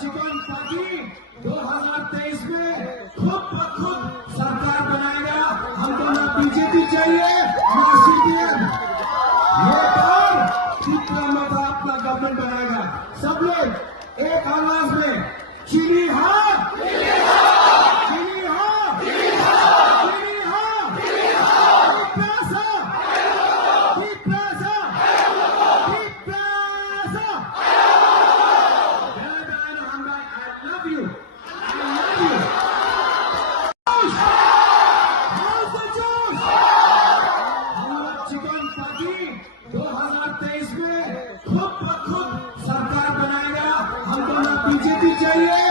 Chicken party 2023 में खुद ब खुद सरकार बनाएगा। हमको ना बीजेपी चाहिए ना सीपीएम। ये बार चित्रा का अपना गवर्नमेंट बनाएगा। सब लोग एक आवाज में चीनी हाँ, चीनी हाँ, चीनी हाँ, पैसा, पैसा, पैसा। I love you. Chicken party 2023 में खुद ब खुद सरकार बनाएगा। हमको ना बीजेपी चाहिए